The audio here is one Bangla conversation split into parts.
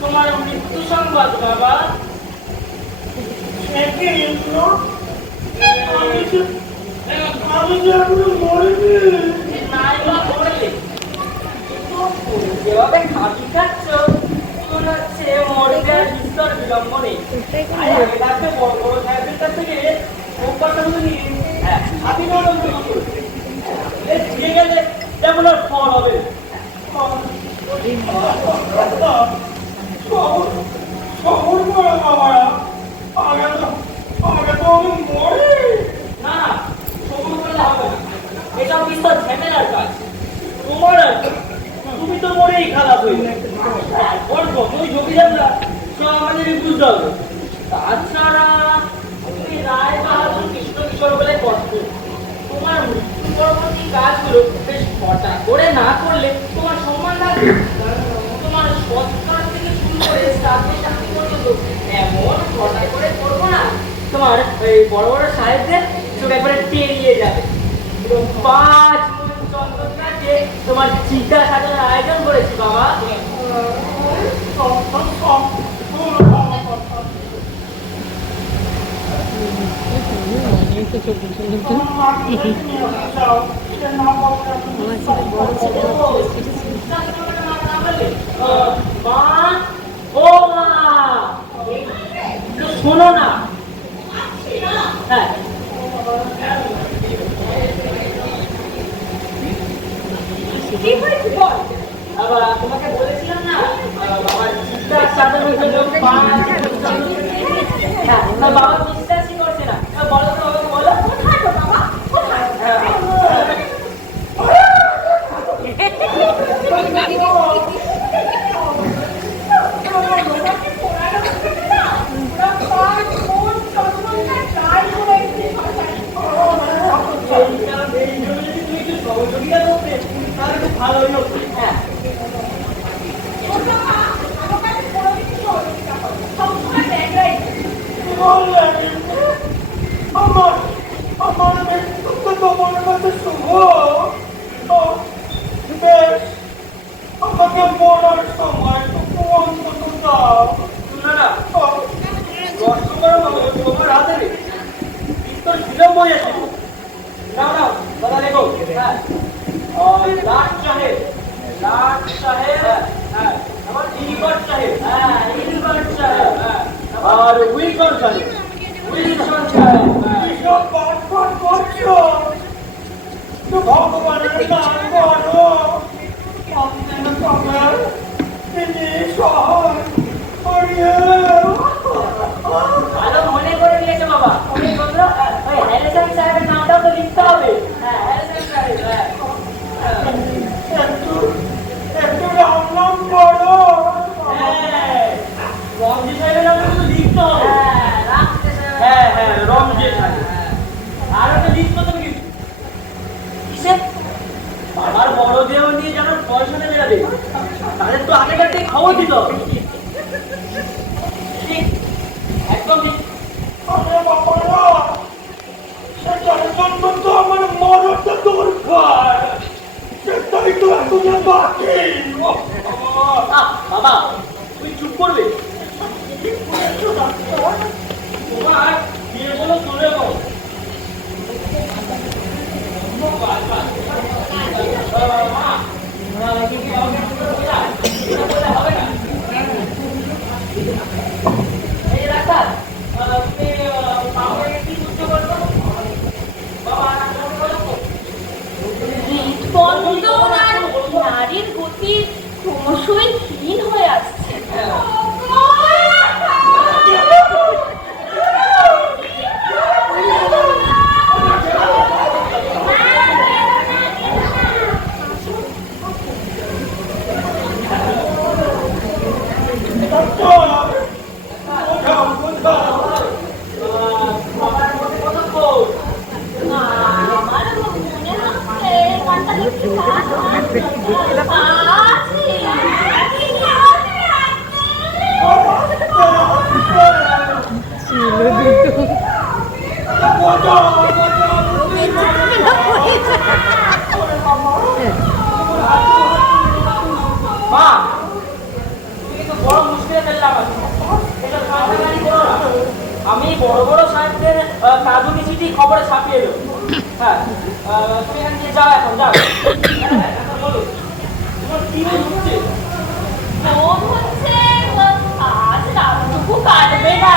তোমার মৃত্যু সংবাদ বাবা। আমি যে এখনো মরিনি। নাই বা মরলে যেভাবে খাবি খাচ্ছ মনে হচ্ছে মরবে আর বিস্তর বিলম্ব নেই। আগে থাকবে বড় বড় সাহেবের কাছ থেকে কথা বলে নিয়ে হাতি অবলম্বন করবে। দিয়ে গেলে যেমন আর ফল হবে। খবর করে বাবারা আগে তো আমি মরি না। খবর করলে হবে না, এটা বিস্তর ঝামেলার কাজ। তোমার তুমি তো মরেই খারাপ হইবে। ওই জমিদাররা সব আমাদেরই বুঝতে হবে। তাছাড়া তুমি রায় বাহাদুর কৃষ্ণ কিশোর বলে কষ্ট, তোমার মৃত্যু পরবর্তী কাজগুলো বেশ ঘটা করে না করলে তোমার সম্মান থাকবে। তোমার সৎকার থেকে শুরু করে শ্রাদ্ধে শান্তি পর্যন্ত এমন ঘটা করে করবো না তোমার ওই বড় বড় সাহেবদের চোখ একবারে টেরিয়ে যাবে। এবং 5 মণ চন্দন কাছে তোমার চিতা সাজানোর আয়োজন করেছি বাবা। শোনো না, হ্যাঁ আবার তোমাকে বলেছিলাম না বাবার চিন্তার সাথে বাবা বিশ্বাসই করছে না। বলো তো বাবা, বলো কোথায় গো বাবা, কোথায়? সহযোগিতা করতে তাহলে খুব ভালোই হতো। হ্যাঁ আমার মৃত্যুকে তোমার কাছে শুভ। বেশ, আমাকে মরার সময় অন্তত দাও। না তোমার হাতে তোর বিলম্ব হয়েছে। না না দাদা দেখো, হ্যাঁ লাট সাহেব, লাট সাহেব, হ্যাঁ আমার ইলবার্ট সাহেব, হ্যাঁ ইলবার্ট সাহেব, হ্যাঁ আর উইলসন সাহেব, উইলসন সাহেব। সব পাঠ করছো তো ভগবানের নাম করো। ভালো মনে করে দিয়েছে বাবা। ওই হ্যারিসন সাহেবের নামটাও তো লিখতে হবে। হ্যাঁ হ্যারিসন সাহেব, একটু নাম করো। হ্যাঁ রমজি সাহেবের নামটা তো লিখতে হবে। হ্যাঁ হ্যাঁ রমজি সাহেব। আর একটা লিখতে তো কি কিসের বাবার বড় দেহ নিয়ে যেন পয়সা নেমে যাবে, তাদের তো আগেকার থেকে খবর দিত। একদম সেটার জন্য তো আমার মরণটা দরকার, সেটাই তো এখন বাকি। বাবা তুই চুপ করবে? তোমার বিয়ে বলো চলে যাবো। নারীর গতি ক্রমশই ক্ষীণ হয়ে আসছে। মা তুমি কিন্তু বড় মুশকিলে ফেললাম এটা কাটাকাটি করো না। আমি বড় বড় সাহেবদের কাজুনি চিঠি খবরে ছাপিয়ে দেবো। হ্যাঁ তুমি এখান থেকে যাও, এখন যাও। এখন বলো তোমার কি হচ্ছে? বোধ হচ্ছে আজ রাতটুকু কাটবে না।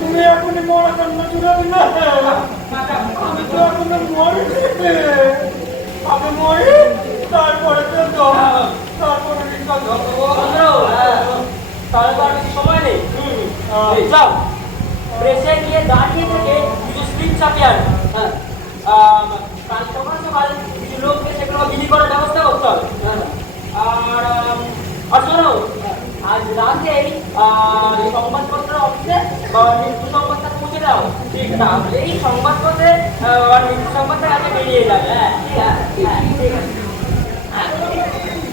তুমি এখনই মরা জন্ম জুড়াবি না, আমি তো এখন মরে আমি মরি, তারপরে তো তারপরে তাহলে তো আর বেশি সময় নেই। যাও প্রেসে গিয়ে দাঁড়িয়ে থেকে কিছু স্লিপ চাপিয়ে আন। হ্যাঁ কাল সকাল সকাল কিছু লোককে সেগুলো বিলি করার ব্যবস্থা করতে হবে। আর শোনো, আজ রাতেই সংবাদপত্র অফিসে মৃত্যু সংবাদটা পৌঁছে দাও। ঠিক তাহলে এই সংবাদপত্রে মৃত্যু সংবাদটা আগে বেরিয়ে যাবে। হ্যাঁ ঠিক আছে।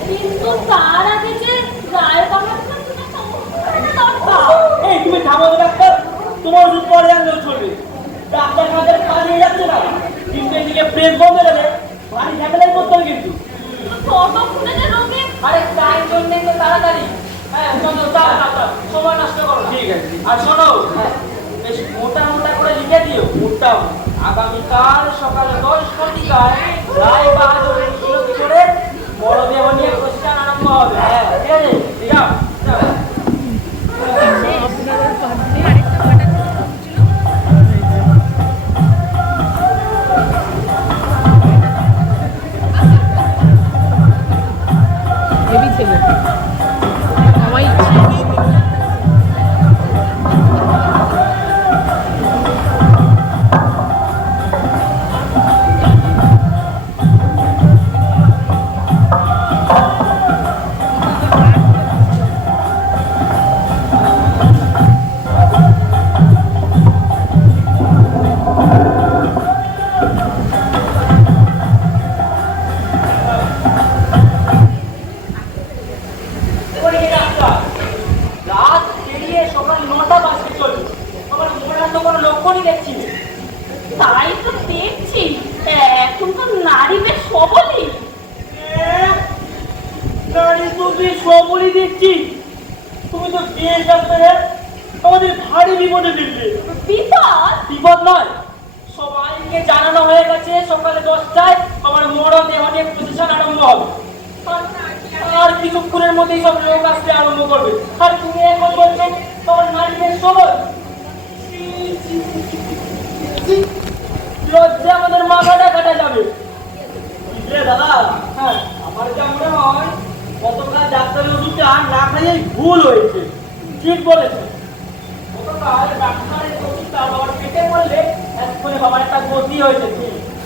কিন্তু তার আগে যে গায়ক আমার দরকার। এই তুমি থামো ডাক্তার, তোমার ওষুধ পরে আনলেও চলবে। ডাক্তার আমাদের পালিয়ে যাচ্ছে না, কিন্তু এদিকে প্রেস বন্ধ হয়ে যাবে, ভারী ঝামেলায় করতে হবে কিন্তু। ততক্ষণে যে রোগী আরে তাই জন্যই তো তাড়াতাড়ি। হ্যাঁ চলো যাও ডাক্তার, সময় নষ্ট করো না। ঠিক আছে। আর শোনো, বেশ মোটা মোটা করে লিখে দিও। মোটা আগামীকাল সকাল 10:00 রায় বাহাদুরের উন্নতি করে বড় দেহ নিয়ে প্রস্থান আরম্ভ হবে। হ্যাঁ ঠিক আছে, যাও যাও। হেভি ছেলে আমায় রাত পেরিয়ে সকাল 9টা বাজতে চলবে, আমার মোড়ার তো কোনো লক্ষণই দেখছি না। তাই তো দেখছি এখন তো নারী বেশ সবলই। নারী তুমি সবলই দেখছি, তুমি তো বিয়ে ডাক্তারে আমাদের ভারী বিপদে ফেলবে। বিপদ বিপদ নয়, সবাইকে জানানো হয়ে গেছে সকালে 10টায় আমার মরা দেহ নিয়ে প্রসেশন আরম্ভ হবে। আর কিছুক্ষণের মধ্যেই সব লোক আসতে আরম্ভ করবে, আর তুমি এখন বলছো তোমার নারীদের সবল। লজ্জা আমাদের মাথাটা কাটা যাবে। দাদা হ্যাঁ আমার যা মনে হয় গতকাল ডাক্তারের ওষুধটা না খাইয়েই ভুল হয়েছে। ঠিক বলেছে, গতকাল ডাক্তারের ওষুধটা বাবার পেটে পড়লে এক্ষুনি বাবার একটা গতি হয়েছে।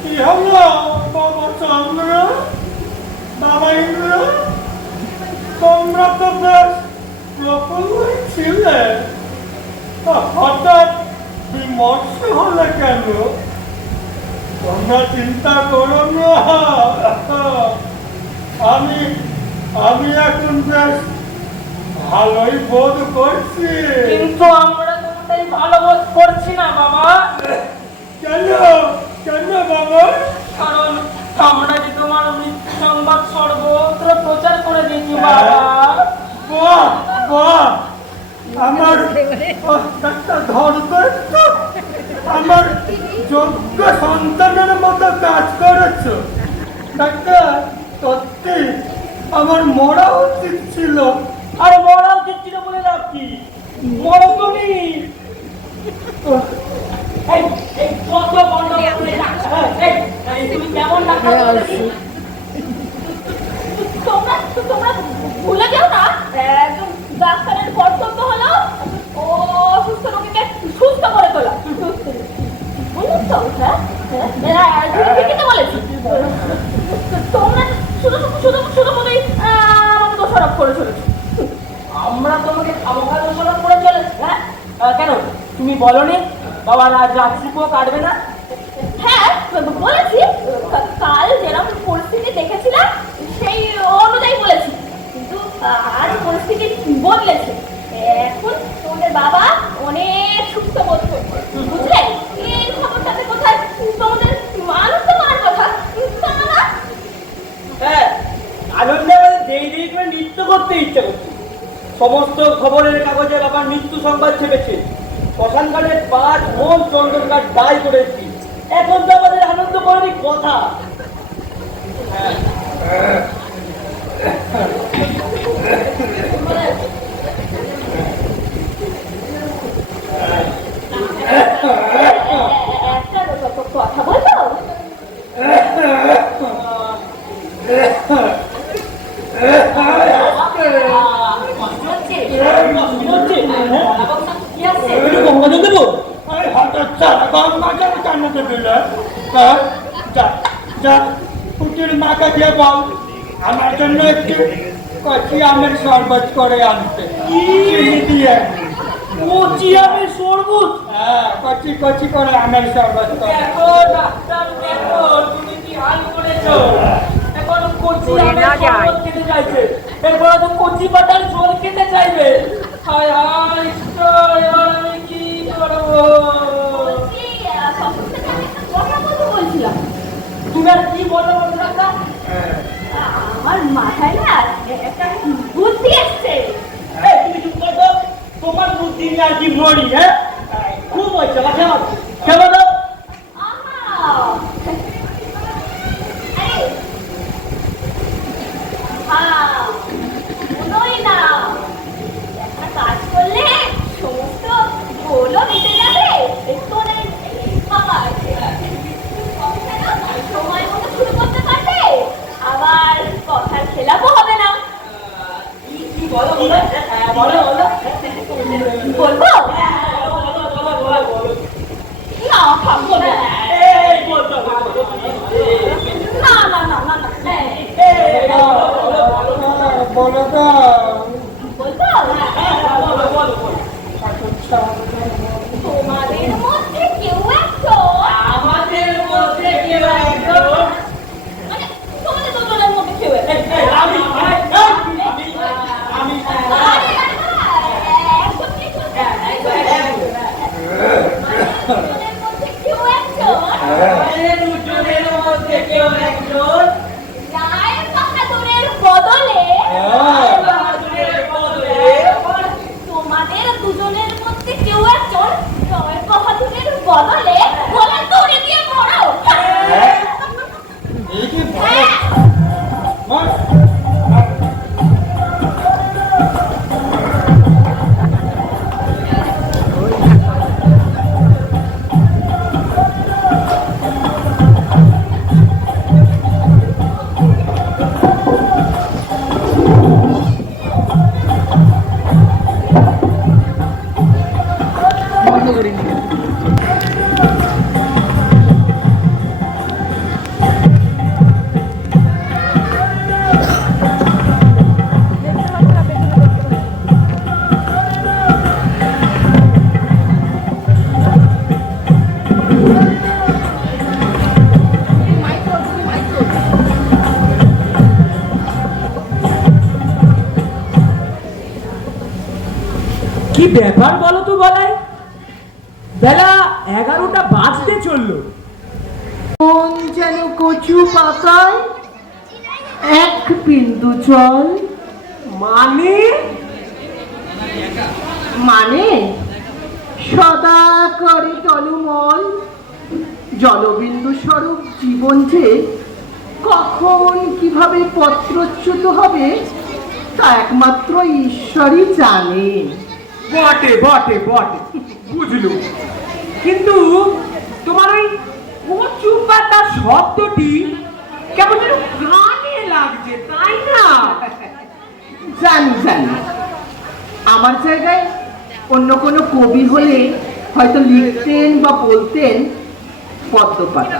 কি হলো বাবা চন্দ্র, বাবা ইন্দ্র, তোমরা তো বেশ প্রফুল্লই ছিলে, হঠাৎ বিমর্ষ হলে কেন? তোমরা চিন্তা করো না, আমি আমি এখন বেশ ভালোই বোধ করছি। কিন্তু আমরা কোনটাই ভালো বোধ করছি না বাবা। কেন কেন বাবা? কারণ আমরা যে তোমার মৃত্যু সংবাদ সর্বত্র প্রচার করে দিয়েছি বাবা। বাহ বাহ, আমার একটা ধর্ম একটু আমার যোগ্য সন্তানের মতো কাজ করেছ ডাক্তার। সত্যি আমার মরা উচিত ছিল। আর মরা উচিত ছিল বলে লাভ কি? মরো তুমি। এই কত বন্ধ করে ডাক্তার, এই তুমি কেমন ডাক্তার বলেছি? তোমরা তোমরা ভুলে যাও না, একদম ডাক্তারের কর্তব্য হলো অসুস্থ রোগীকে সুস্থ করে তোলা। বুঝেছ? হ্যাঁ ঠিকই তো বলেছি। তোমরা শুধু শুধু শুধু বলেই আমাকে দোষারোপ করে চলেছো। আমরা তোমাকে খামোখা দোষারোপ করে চলেছি? হ্যাঁ, কেন তুমি বলনি বাবার আজ রাত্রিপুও কাটবে না? হ্যাঁ বলেছি, কাল যেরকম পরিস্থিতি দেখেছিলাম সেই অনুযায়ী বলেছি, কিন্তু আজ পরিস্থিতি বদলেছে। এখন তোমাদের বাবা অনেক সুস্থ বোধ করছে, বুঝলে? এই খবরটাতে কোথায় তোমাদের মানুষ তো মার কথা তা না। হ্যাঁ, আনন্দে আমাদের দেই দেই করে নৃত্য করতে ইচ্ছে করছে। সমস্ত খবরের কাগজে বাবার মৃত্যু সংবাদ ছেপেছে। শ্মশানঘাটের 5 মন চন্দন কাঠ দায় করেছি। এখন তো আমাদের আনন্দ করারই কথা। একটা কথা বলবো? দেবো হঠাৎ চারা গঙ্গা জল কান্নাতে দিলে যা যা পুটির মাকে দিয়ে বল আমার জন্য একটু কচি আমের শরবত করে আনতে চিনি দিয়ে। কচি আমের শরবত? হ্যাঁ, কচি কচি করে আমের শরবত করে। দেখো ডাক্তার, দেখো তুমি কি হাল করেছো। এখন কচি আমের শরবত খেতে চাইছে, এরপর তো কচি পাতার ঝোল খেতে চাইবে। হায় হায় ঈশ্বর, এবার আমি কি করবো? বলছি, তখন থেকে আমি একটা কথা বলতে বলছিলাম। তুমি আর কি বলো ডাক্তার? আমার মাথায় না একটা বুদ্ধি এসছে। এই তুমি চুপ করো তো। তোমার বুদ্ধি নিয়ে আর কি মরি? হ্যাঁ, খুব হয়েছে মাথা খেলো তো। একটা কাজ করলে সমস্ত গোলও মিটে যাবে, সময় মতো শুরু করতে পারবে, আবার কথার খেলাপও হবে না। কি বলো বলো? বলো বলো বলবো বলো। না, থাকবো না। এই বলতো না না না না না, বলো তো বলবো তোমাদের মধ্যে কেউ একজন, আমাদের মধ্যে কেউ একজন, মানে তোমাদের দুজনের মধ্যে কেউ একজন, আমি আরে, একদম ঠিক বলছো। দুজনের মধ্যে কেউ একজন আমাদের দুজনের মধ্যে কেউ একজন রায় বাহাদুরের বদলে তোমাদের দুজনের মধ্যে কেউ একজন রায় বাহাদুরের বদলে গলা দড়ি দিয়ে মরো। এই কি হ্যাঁ। বন্ধ করে নিয়ে কি ব্যাপার বলো তো বলাই, বেলা 11টা বাজতে চললো। কোন যেন কচু পাতায় এক বিন্দু জল, মানে মানে সদা করে টলমল জলবিন্দু স্বরূপ জীবন যে কখন কিভাবে পত্রচ্যুত হবে তা একমাত্র ঈশ্বরই জানে। বটে বটে বটে, বুঝলু, কিন্তু তোমার ওই কচু পাতা শব্দটি কেমন যেন কানে লাগছে, তাই না? জানি জানি, আমার জায়গায় অন্য কোনো কবি হলে হয়তো লিখতেন বা বলতেন, পদ্মপাতা।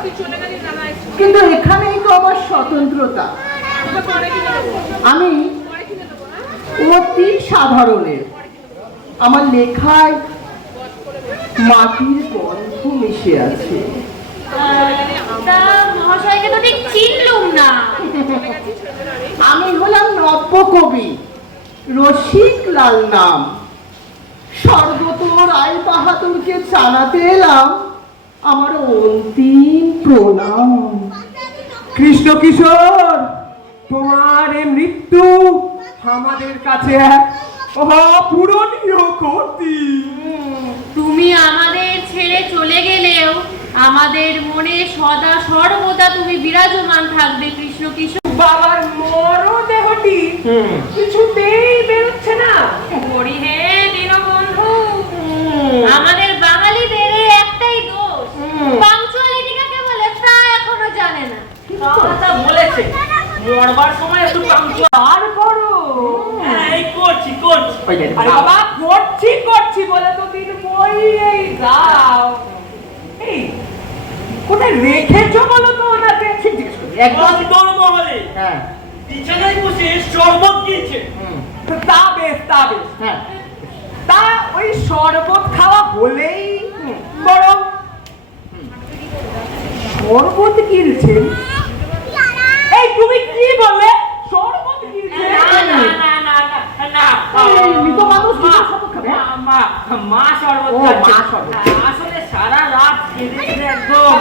কিন্তু এখানেই তো আমার স্বতন্ত্রতা। আমি অতি সাধারণের, আমার লেখায় মাটির গন্ধ মিশে আছে। মহাশয়কে তো ঠিক চিনলুম না। আমি হলাম নব্য কবি রসিক লাল নাম। স্বর্গত রায় বাহাদুরকে জানাতে এলাম আমার অন্তিম প্রণাম। কৃষ্ণ কিশোর, তোমার এই মৃত্যু আমাদের কাছে এক অপূরণীয় ক্ষতি। তুমি আমাদের ছেড়ে চলে গেলেও আমাদের মনে সদা সর্বদা তুমি বিরাজমান থাকবে কৃষ্ণ কিশোর। বাবার মরদেহটি কিছুতেই বেরোচ্ছে না। হরি হে দীনবন্ধু, আমাদের বাঙালিদের একটাই দোষ, পাংচুয়ালিটি কাকে বলে তা এখনো জানে না। কথা বলেছে, মরবার সময় একটু আর করো। এই করছি করছি। আরে বাবা, করছি বলে তো দিন বইয়েই যাও। এই কোথায় রেখেছো বলো তো ওনাকে? একদম মহলে হ্যাঁ বিছানায় বসে শরবত দিয়েছে। তা বেশ হ্যাঁ, তা ওই শরবত খাওয়া হলেই বরং শরবত গিলছে। এই তুমি কি বললে? শরবত গিলছে? মৃত মানুষ মৃত শরবত খাবে? মা শরবত ও, খাচ্ছে। মা শরবত। আসলে সারা রাত কেঁদেছে একদম।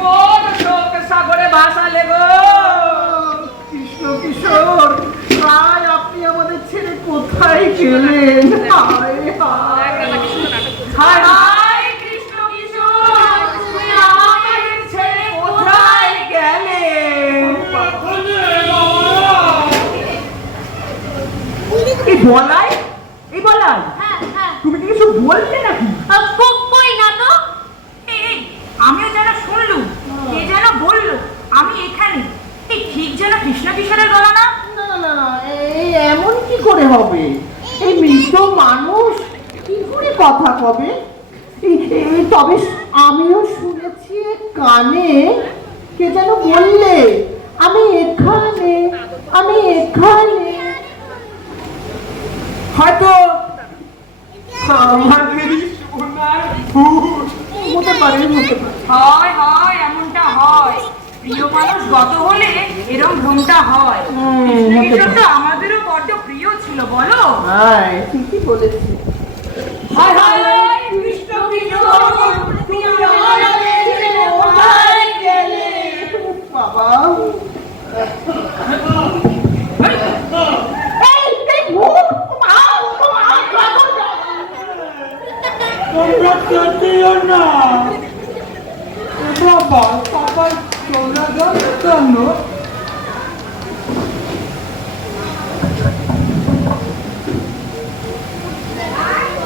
কোন শোক সাগরে ভাসালে গো? কৃষ্ণ কিশোর, প্রায় আপনি আমাদের ছেড়ে কোথায় গেলেন? হায় হায়। হায় কৃষ্ণ কিশোর, তুমি আমাদের ছেড়ে কোথায় গেলে? এই বলাই হ্যাঁ হ্যাঁ, তুমি কি কিছু বললে নাকি? কই না তো। আমিও যেন শুনলুম, কে যেন বললো আমি এখানে। এই ঠিক যেন কৃষ্ণ কিশোরের গলা না? না না না, এই এমন কি করে হবে? এই মৃত মানুষ কি করে কথা কবে? তবে আমিও শুনেছি কানে কে যেন বললে আমি এখানে। হয়তো আমাদের সোনার ভূত। হতে পারে। হয় এমনটা হয়। প্রিয় মানুষ গত হলে এরকম ভ্রমটা হয়। কৃষ্ণ কিশোর তো আমাদেরও বড্ড প্রিয় ছিল বলো। হ্যাঁ ঠিকই বলেছি। হায় হায় কৃষ্ণ কিশোর, তুমি আমাদের ছেড়ে কোথায় গেলে? বাবা তোমরা কেঁদিও না। বাবা সবাই চলে গেল কেন?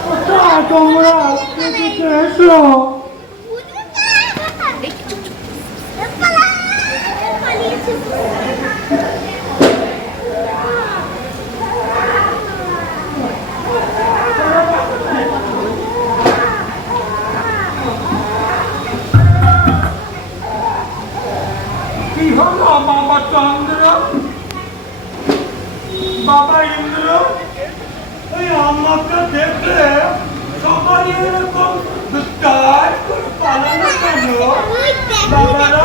কোথায় তোমরা? এদিকে এসো। কি হলো বাবা চন্দ্র, বাবা ইন্দ্র? এই আমাকে দেখে সবাই এরকম বিস্তার করে পালানো কেন? বাবারা